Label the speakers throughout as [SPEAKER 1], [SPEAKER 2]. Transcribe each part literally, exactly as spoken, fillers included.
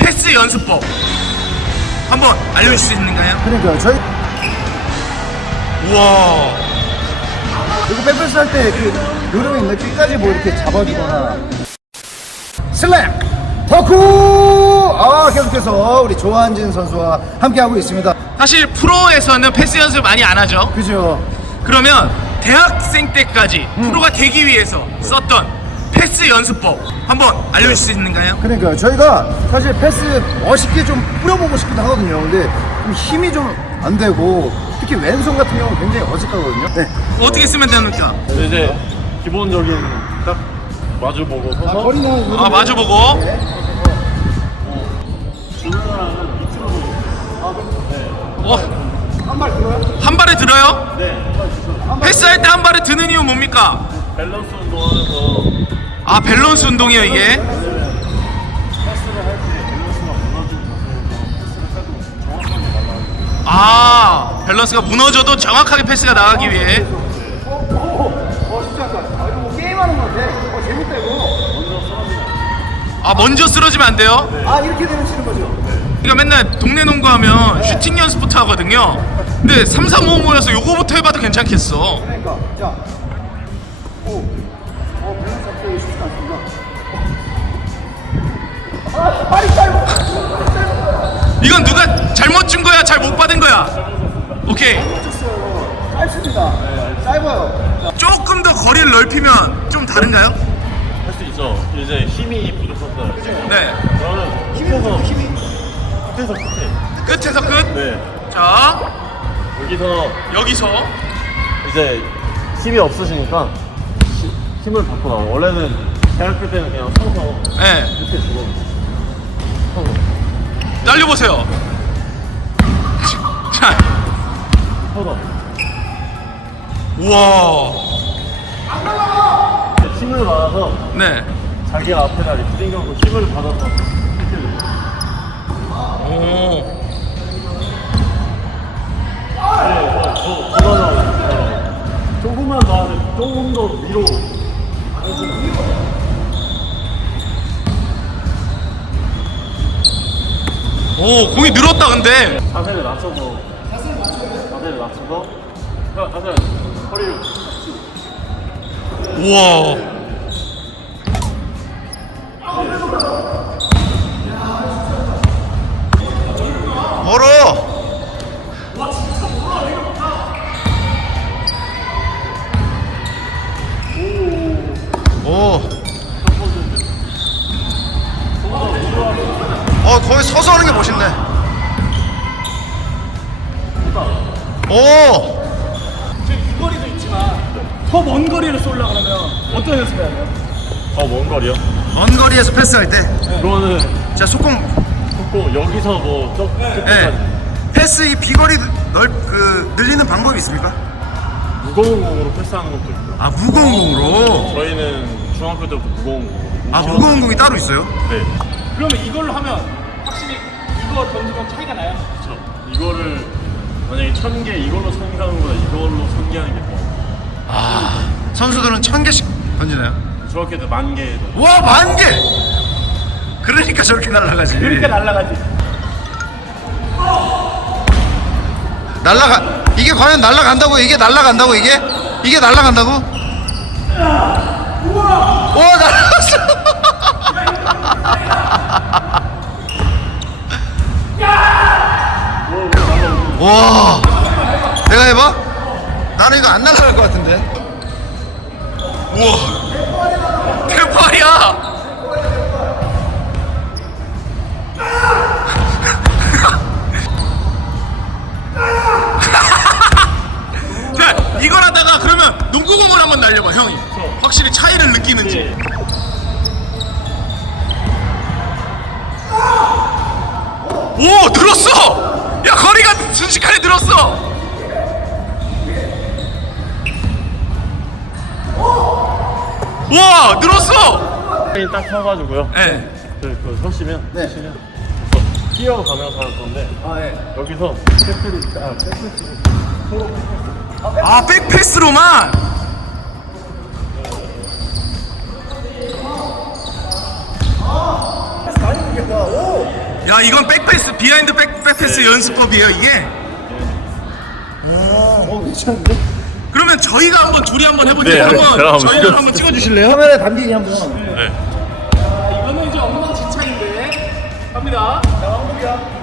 [SPEAKER 1] 패스 연습법 한번 알려줄 수 있는가요?
[SPEAKER 2] 그러니까 저희
[SPEAKER 1] 우와.
[SPEAKER 2] 그리고 백패스 할 때 그 요령이 있는데 끝까지 뭐 이렇게 잡아주거나 슬램 덕후 아 계속해서 우리 조한진 선수와 함께 하고 있습니다.
[SPEAKER 1] 사실 프로에서는 패스 연습 많이 안 하죠.
[SPEAKER 2] 그죠?
[SPEAKER 1] 그러면 대학생 때까지 프로가 되기 위해서 썼던 패스 연습법 한번 알려줄 수 있는가요?
[SPEAKER 2] 그러니까 저희가 사실 패스 멋있게 좀 뿌려보고 싶기도 하거든요. 근데 좀 힘이 좀 안 되고 특히 왼손 같은 경우는 굉장히 어색하거든요. 네.
[SPEAKER 1] 어떻게 쓰면 됩니까?
[SPEAKER 3] 이제 기본적인 딱 마주보고 서서
[SPEAKER 2] 거리는
[SPEAKER 1] 아, 마주보고.
[SPEAKER 2] 네.
[SPEAKER 3] 주는 사람은 밑으로
[SPEAKER 1] 어,
[SPEAKER 2] 한발 들어요?
[SPEAKER 1] 한 발에 들어요?
[SPEAKER 3] 네
[SPEAKER 1] 패스할 때 한 발에 드는 이유 뭡니까?
[SPEAKER 3] 밸런스 운동하면서
[SPEAKER 1] 아, 밸런스 운동이요 이게?
[SPEAKER 3] 패스를 할 때 밸런스가 무너지고 나서 패스를 해도 정확하게 날아가요.
[SPEAKER 1] 아, 밸런스가 무너져도 정확하게 패스가 나가기 위해.
[SPEAKER 2] 어 진짜 아까 아, 이거 뭐 게임하는 것 같아. 어 재밌다 이거.
[SPEAKER 1] 아, 먼저 쓰러지면 안 돼요?
[SPEAKER 2] 아 이렇게 되면 치는 거죠?
[SPEAKER 1] 우리가 맨날 동네 농구하면 슈팅 연습부터 하거든요. 근데 삼, 삼, 오 모여서 요거부터 해봐도 괜찮겠어.
[SPEAKER 2] 그러니까 자, 오, 어 밸런스 잡기 쉽지 않습니다. 아 발이 짧아.
[SPEAKER 1] 이건 누가 잘못 준 거야? 잘 못 받은 거야? 오케이.
[SPEAKER 2] 쳤어요. 짧습니다. 짧아요.
[SPEAKER 1] 조금 더 거리를 넓히면 좀 다른가요?
[SPEAKER 3] 할 수 있죠. 이제 힘이 부족했어요.
[SPEAKER 1] 네.
[SPEAKER 3] 그러면 끝에서 힘이 끝에서 끝에.
[SPEAKER 1] 끝에서 끝.
[SPEAKER 3] 네.
[SPEAKER 1] 자,
[SPEAKER 3] 여기서
[SPEAKER 1] 여기서.
[SPEAKER 3] 이제 힘이 없으시니까 시, 힘을 받고 나와. 원래는 대학교 때는 그냥 서서
[SPEAKER 1] 네.
[SPEAKER 3] 이렇게 주고 서서
[SPEAKER 1] 날려보세요. 자,
[SPEAKER 3] 서서
[SPEAKER 1] 우와.
[SPEAKER 3] 힘을 받아서
[SPEAKER 1] 네.
[SPEAKER 3] 자기가 앞에다 이렇게 당겨고 힘을 받아서 이렇게 돼요.
[SPEAKER 1] 오.
[SPEAKER 3] 네, 저 그거는 조금만 더 하면 조금 더 위로.
[SPEAKER 1] 오, 공이 늘었다 근데.
[SPEAKER 3] 자세를 낮춰서 자세를 낮춰서 자세를 낮춰서 자, 자세 허리를
[SPEAKER 1] 우와. 멀어. 오. 어, 거기 서서 하는 게 멋있네. 오.
[SPEAKER 4] 이 거리도 있지만 더 먼 거리를 쏠라 그러면 어떤 연습 해야 돼요?
[SPEAKER 3] 더먼 거리요?
[SPEAKER 1] 먼 거리에서 패스할 때,
[SPEAKER 3] 그거는
[SPEAKER 1] 자, 속공,
[SPEAKER 3] 꼭 여기서 뭐저
[SPEAKER 1] 예,
[SPEAKER 3] 끝까지
[SPEAKER 1] 패스 이 비거리 넓, 그, 늘리는 방법이 있습니까?
[SPEAKER 3] 무거운 공으로 패스하는 것도 있고.
[SPEAKER 1] 아, 무거운 공으로.
[SPEAKER 3] 저희는 중학교 때부터 무거운 공.
[SPEAKER 1] 아, 무거운 공이 따로 있어요?
[SPEAKER 3] 네.
[SPEAKER 4] 그러면 이걸로 하면 확실히 이거 던지면 차이가 나요?
[SPEAKER 3] 그렇죠. 이거를 만약에 천 개 이걸로 상기하는 거보다 이걸로 상기하는 게 더.
[SPEAKER 1] 아, 선수들은 천 개씩 던지나요?
[SPEAKER 3] 중학교 때 만 개.
[SPEAKER 1] 와, 만 개! 그러니까 저렇게 날아가지.
[SPEAKER 4] 그러니까 날라가지.
[SPEAKER 1] 날아가, 이게 과연 날아간다고? 이게 날아간다고, 이게? 이게 날아간다고? 오, 날아갔어! 와, 내가 해봐? 나는 이거 안 날아갈 것 같은데. 우와, 대박이야. 자, 이걸 하다가 그러면 농구공을 한번 날려봐, 형이. 확실히 차이를 느끼는지. 오, 늘었어! 야, 거리가 순식간에 늘었어! 와, 늘었어!
[SPEAKER 3] 딱 서가지고요.
[SPEAKER 1] 네.
[SPEAKER 3] 그, 그 서시면
[SPEAKER 2] 네.
[SPEAKER 3] 서시면 뛰어가면서 할 건데
[SPEAKER 2] 아 예.
[SPEAKER 3] 여기서 패스를 아 패스 치고
[SPEAKER 1] 아, 백패스로만?
[SPEAKER 2] 많이 보겠다. 오.
[SPEAKER 1] 야 이건 백패스 비하인드 백, 백패스 연습법이에요 이게.
[SPEAKER 2] 어, 괜찮은데?
[SPEAKER 1] 그러면 저희가 한번 둘이 한번 해보죠.
[SPEAKER 3] 네,
[SPEAKER 1] 한번
[SPEAKER 3] 제가 한번
[SPEAKER 1] 저희를
[SPEAKER 3] 찍어-
[SPEAKER 1] 한번 찍어주실래요?
[SPEAKER 2] 카메라에 담기니 한번.
[SPEAKER 3] 네.
[SPEAKER 4] 자, 이거는 이제 엉망진창인데 갑니다. 자, 왕복이야.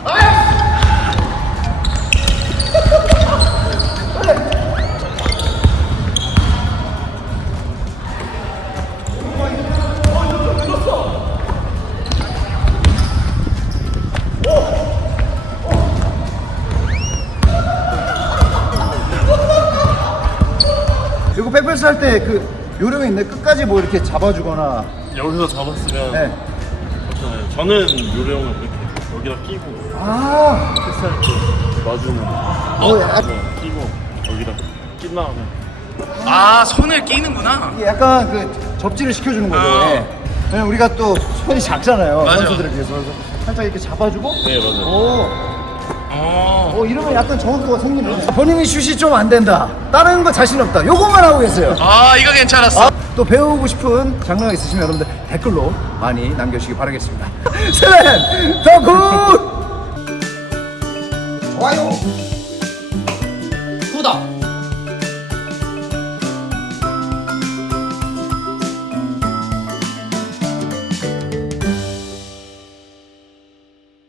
[SPEAKER 2] 이거 백패스 할 때 그 요령이 있네. 끝까지 뭐 이렇게 잡아주거나.
[SPEAKER 3] 여기서 잡았으면
[SPEAKER 2] 네.
[SPEAKER 3] 괜찮아요. 저는 요령을 이렇게 여기다 끼고
[SPEAKER 2] 아,
[SPEAKER 3] 패스할 때 놔주는 거.
[SPEAKER 2] 어, 야,
[SPEAKER 3] 끼고 여기다 낀 다음에
[SPEAKER 1] 아 손을 끼는구나.
[SPEAKER 2] 이게 약간 그 접지를 시켜주는 거죠.
[SPEAKER 1] 어.
[SPEAKER 2] 예. 왜냐면 우리가 또 손이 작잖아요.
[SPEAKER 1] 맞아.
[SPEAKER 2] 선수들에 비해서. 그래서 살짝 이렇게 잡아주고.
[SPEAKER 3] 네 맞아요.
[SPEAKER 2] 오,
[SPEAKER 1] 어.
[SPEAKER 2] 어, 이러면 약간 정확도가 생기네. 본인이 슛이 좀 안 된다. 다른 거 자신 없다. 요것만 하고 계세요.
[SPEAKER 1] 아 이거 괜찮았어.
[SPEAKER 2] 아, 또 배우고 싶은 장르가 있으시면 여러분들 댓글로 많이 남겨주시기 바라겠습니다. 슬램 더 굿! 좋아요.